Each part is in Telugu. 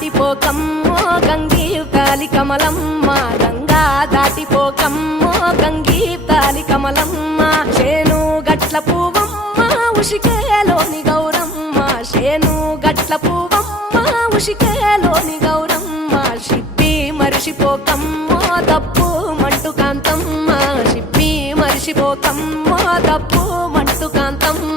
దాటిపోకమ్మో గంగీతాలి కమలమ్మ గంగా దాటిపోకమ్మో గంగీతాలి కమలమ్మ చేను గట్ల పువ్వమ్మ ఉషికేలోని గౌరమ్మ చేను గట్ల పువ్వమ్మ ఉషికేలోని గౌరమ్మ షిప్పి మరిషిపోకమ్మో తప్పు మంటు కాంతమ్మ షిప్పి మరిషిపోకమ్మో తప్పు మంటు కాంతమ్మ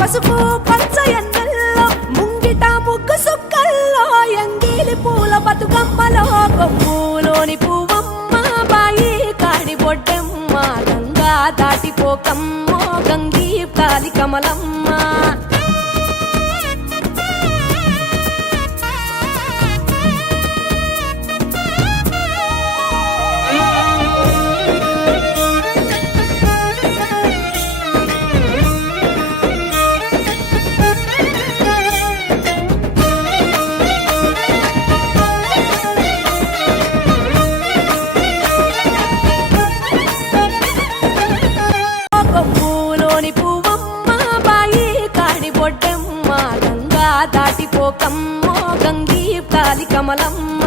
పసుపు పచ్చ ఎన్నెల్లో ముంగిట ముగ్గు సుక్కల్లో ఎంగిలి పూల బతుకమ్మలో కొమ్ములోని పువ్వమ్మ బాయి కాడి బొడ్డెమ్మ గంగా దాటిపోకమ్మో గంగీతాలి కమలమ్మ దాటిపోకమ్మో గంగీతాలి కమలమ్మ